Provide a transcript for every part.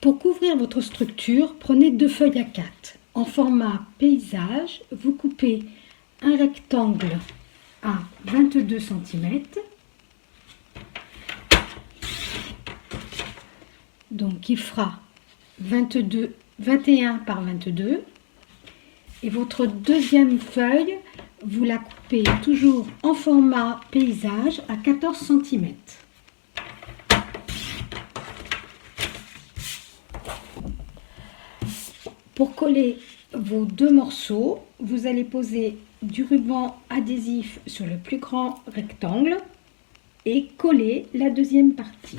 Pour couvrir votre structure, prenez 2 feuilles A4. En format paysage, vous coupez un rectangle à 22 cm. Donc il fera 21 par 22. Et votre deuxième feuille, vous la coupez toujours en format paysage à 14 cm. Pour coller vos 2 morceaux, vous allez poser du ruban adhésif sur le plus grand rectangle et coller la deuxième partie.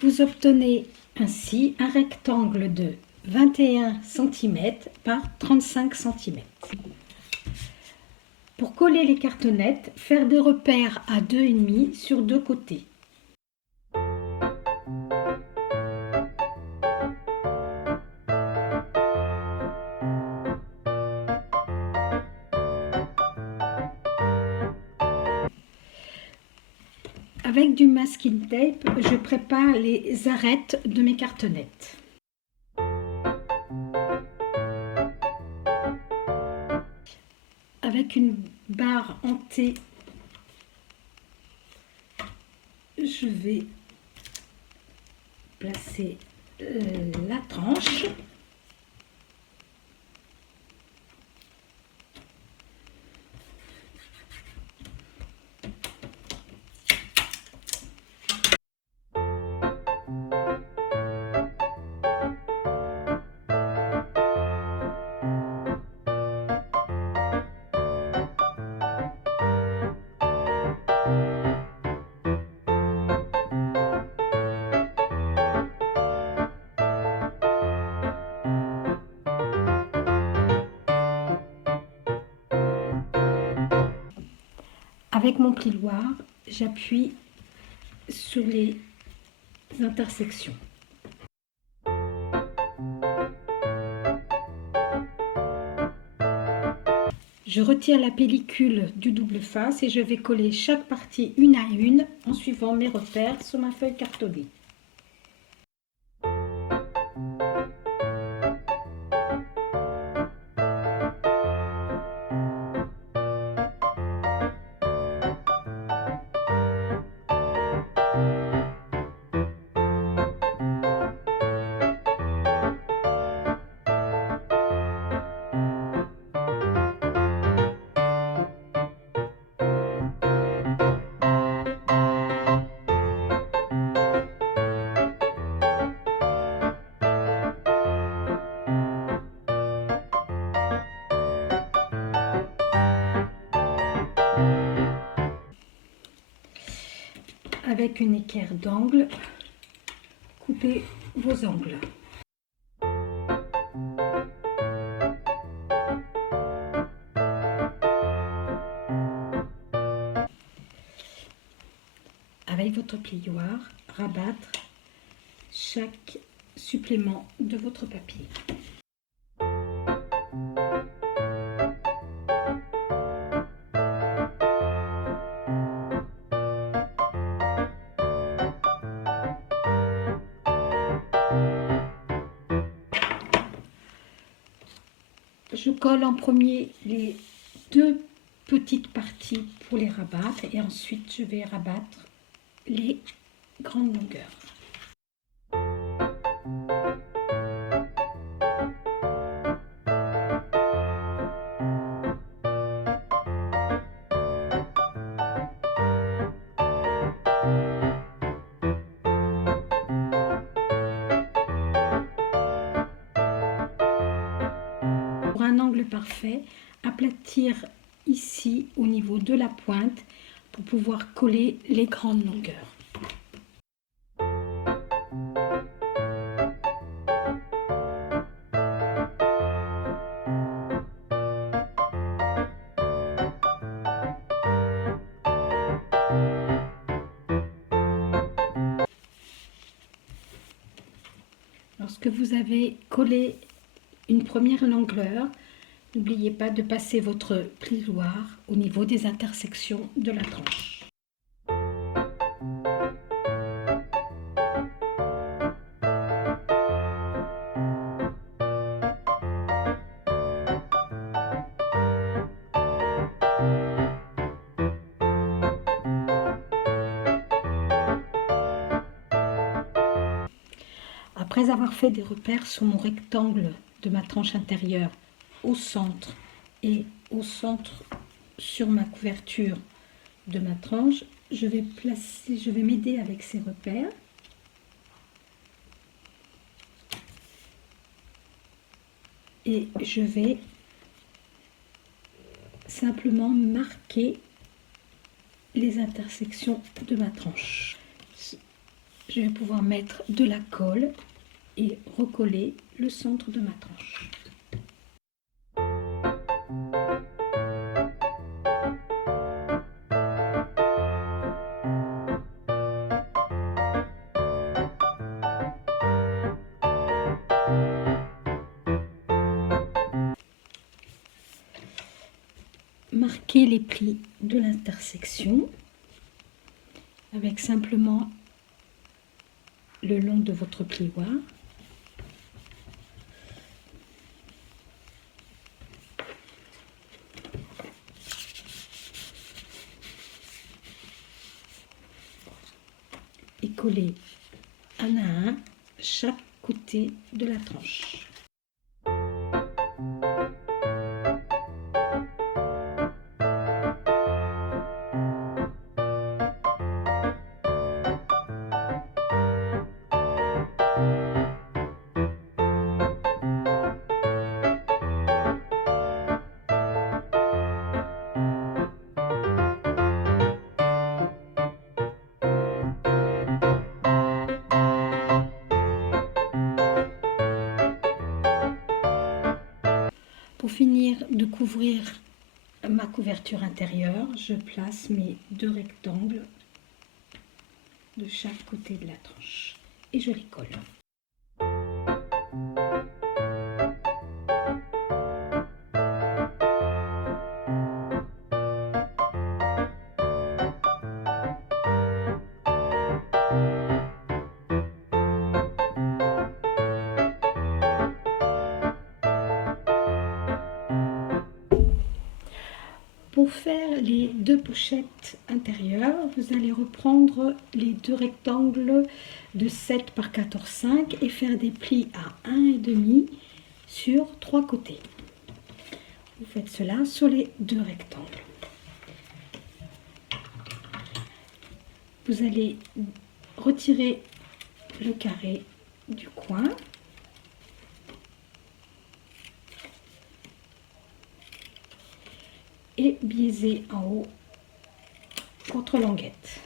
Vous obtenez ainsi un rectangle de 21 cm par 35 cm. Pour coller les cartonnettes, faire des repères à 2,5 sur 2 côtés. Avec du masking tape, je prépare les arêtes de mes cartonnettes. Avec une barre en T, je vais placer la tranche. Avec mon plioir, j'appuie sur les intersections. Je retire la pellicule du double face et je vais coller chaque partie une à une en suivant mes repères sur ma feuille cartonnée. Avec une équerre d'angle, coupez vos angles. Avec votre plioir, rabattre chaque supplément de votre papier. Je colle en premier les 2 petites parties pour les rabattre et ensuite je vais rabattre les grandes longueurs. Pour un angle parfait, aplatir ici au niveau de la pointe pour pouvoir coller les grandes longueurs. Lorsque vous avez collé une première longueur, n'oubliez pas de passer votre plioir au niveau des intersections de la tranche. Après avoir fait des repères sur mon rectangle de ma tranche intérieure au centre et au centre sur ma couverture de ma tranche, je vais m'aider avec ces repères et je vais simplement marquer les intersections de ma tranche. Je vais pouvoir mettre de la colle et recoller le centre de ma tranche. Marquez les plis de l'intersection avec simplement le long de votre plioir. Et coller un à un chaque côté de la tranche. Pour finir de couvrir ma couverture intérieure, je place mes deux rectangles de chaque côté de la tranche et je les colle. Pour faire les deux pochettes intérieures, vous allez reprendre les deux rectangles de 7 par 14,5 et faire des plis à 1,5 sur 3 côtés. Vous faites cela sur les deux rectangles. Vous allez retirer le carré du coin. Et biaiser en haut votre languette.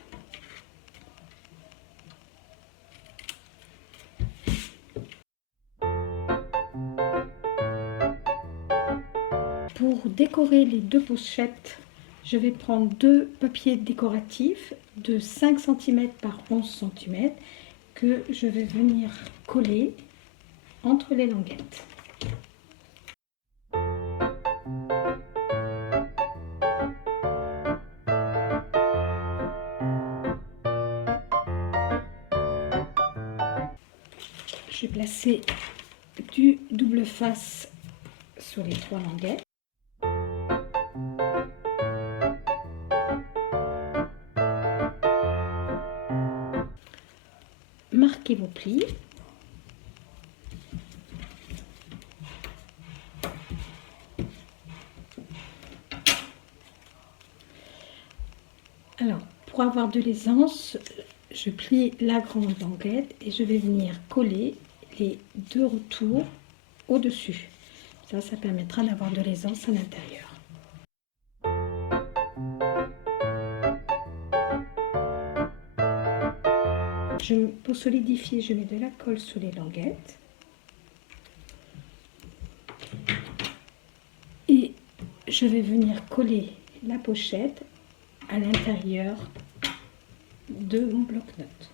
Pour décorer les deux pochettes, je vais prendre deux papiers décoratifs de 5 cm par 11 cm que je vais venir coller entre les languettes. Je vais placer du double face sur les 3 languettes. Marquez vos plis. Alors, pour avoir de l'aisance, je plie la grande languette et je vais venir coller les deux retours au-dessus. Ça permettra d'avoir de l'aisance à l'intérieur. Pour solidifier, je mets de la colle sur les languettes. Et je vais venir coller la pochette à l'intérieur de mon bloc-notes.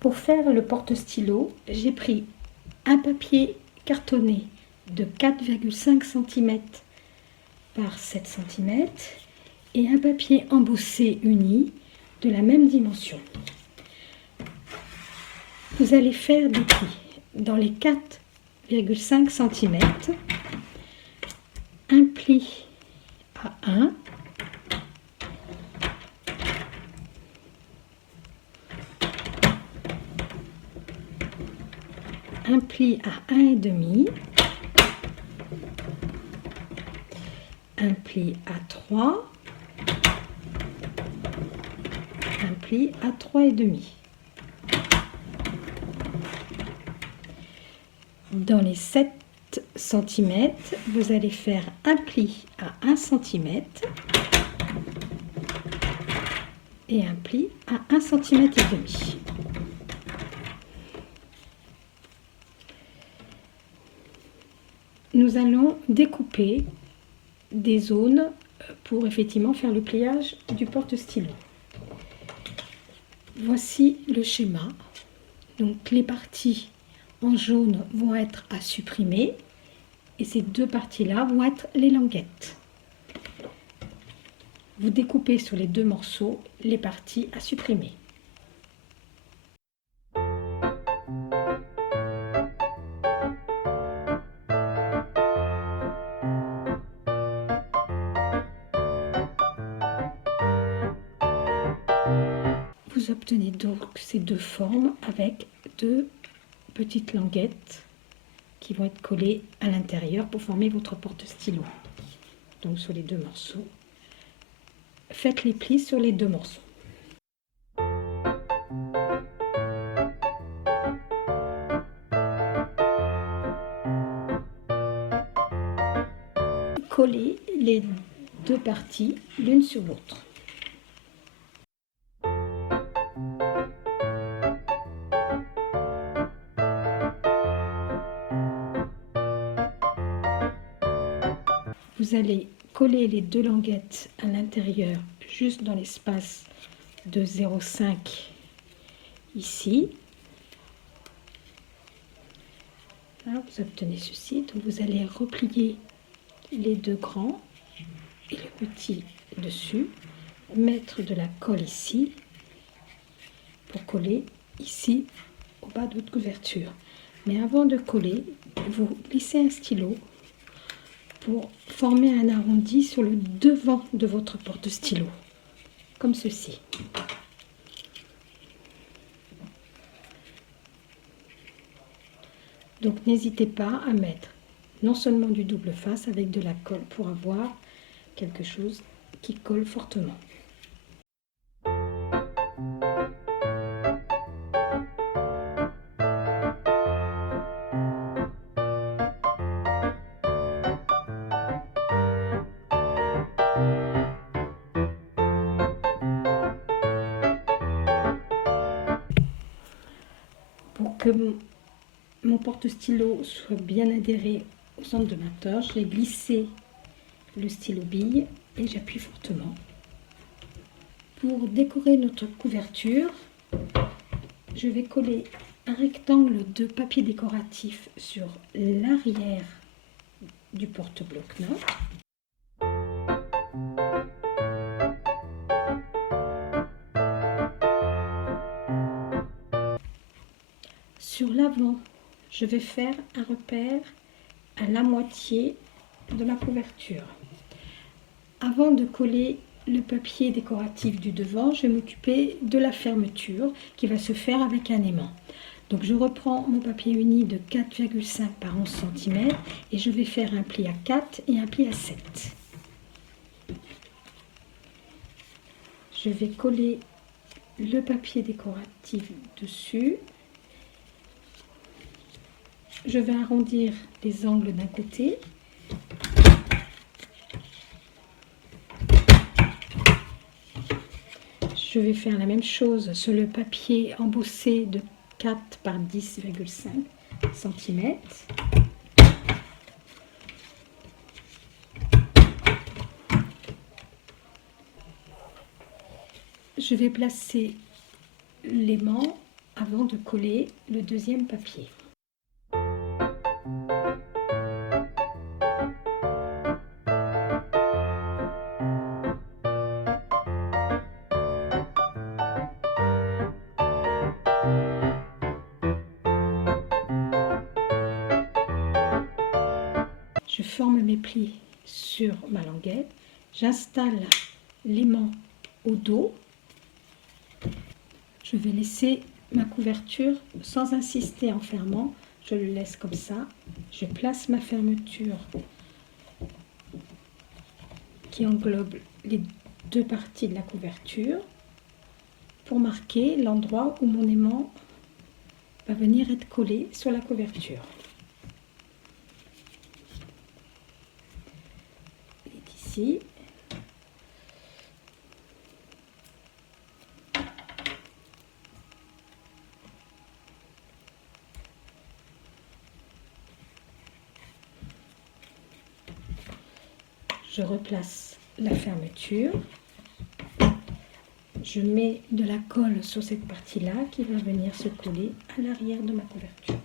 Pour faire le porte-stylo, j'ai pris un papier cartonné de 4,5 cm par 7 cm et un papier embossé uni de la même dimension. Vous allez faire des plis dans les 4,5 cm, un pli à 1, un pli à 1,5, un pli à 3, un pli à 3,5. Dans les 7 cm, vous allez faire un pli à 1 cm et un pli à 1 cm et demi. Nous allons découper des zones pour effectivement faire le pliage du porte-stylo. Voici le schéma. Donc les parties en jaune vont être à supprimer et ces deux parties-là vont être les languettes. Vous découpez sur les deux morceaux les parties à supprimer. Vous obtenez donc ces deux formes avec deux petites languettes qui vont être collées à l'intérieur pour former votre porte-stylo. Donc sur les deux morceaux, faites les plis sur les deux morceaux. Collez les deux parties l'une sur l'autre. Vous allez coller les deux languettes à l'intérieur, juste dans l'espace de 0,5 ici. Là, vous obtenez ceci. Donc vous allez replier les deux grands et le petit dessus, mettre de la colle ici pour coller ici au bas de votre couverture. Mais avant de coller, vous glissez un stylo pour former un arrondi sur le devant de votre porte-stylo, comme ceci. Donc n'hésitez pas à mettre non seulement du double face avec de la colle pour avoir quelque chose qui colle fortement. Pour que mon porte-stylo soit bien adhéré au centre de ma torche, j'ai glissé le stylo bille et j'appuie fortement. Pour décorer notre couverture, je vais coller un rectangle de papier décoratif sur l'arrière du porte-bloc-notes. Sur l'avant, je vais faire un repère à la moitié de la couverture. Avant de coller le papier décoratif du devant, je vais m'occuper de la fermeture qui va se faire avec un aimant. Donc je reprends mon papier uni de 4,5 par 11 cm et je vais faire un pli à 4 et un pli à 7. Je vais coller le papier décoratif dessus. Je vais arrondir les angles d'un côté. Je vais faire la même chose sur le papier embossé de 4 par 10,5 cm. Je vais placer l'aimant avant de coller le deuxième papier. Je forme mes plis sur ma languette, j'installe l'aimant au dos, je vais laisser ma couverture sans insister en fermant, je le laisse comme ça, je place ma fermeture qui englobe les deux parties de la couverture pour marquer l'endroit où mon aimant va venir être collé sur la couverture. Il est ici. Je replace la fermeture. Je mets de la colle sur cette partie-là qui va venir se coller à l'arrière de ma couverture.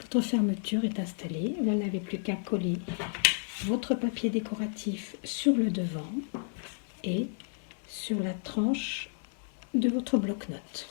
Votre fermeture est installée, vous n'avez plus qu'à coller votre papier décoratif sur le devant et sur la tranche de votre bloc-notes.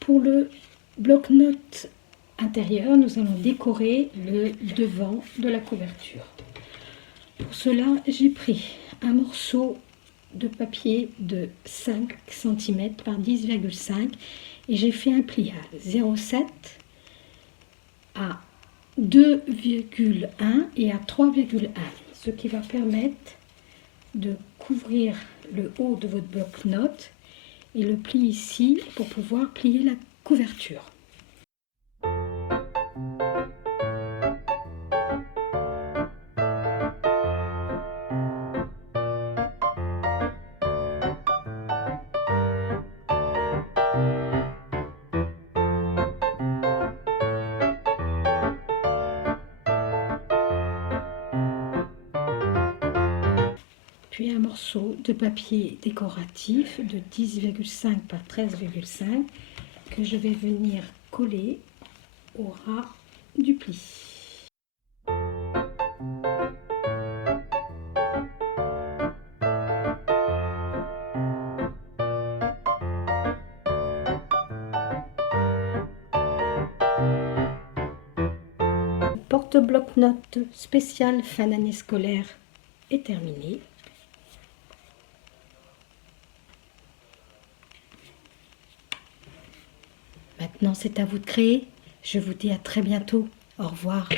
Pour le bloc-notes intérieur, nous allons décorer le devant de la couverture. Pour cela, j'ai pris un morceau de papier de 5 cm par 10,5 et j'ai fait un pli à 0,7 à 2,1 et à 3,1, ce qui va permettre de couvrir le haut de votre bloc-notes et le pli ici pour pouvoir plier la couverture. Puis un morceau de papier décoratif de 10,5 par 13,5 que je vais venir coller au ras du pli. Le porte-bloc-notes spécial fin d'année scolaire est terminé. Maintenant, c'est à vous de créer. Je vous dis à très bientôt. Au revoir.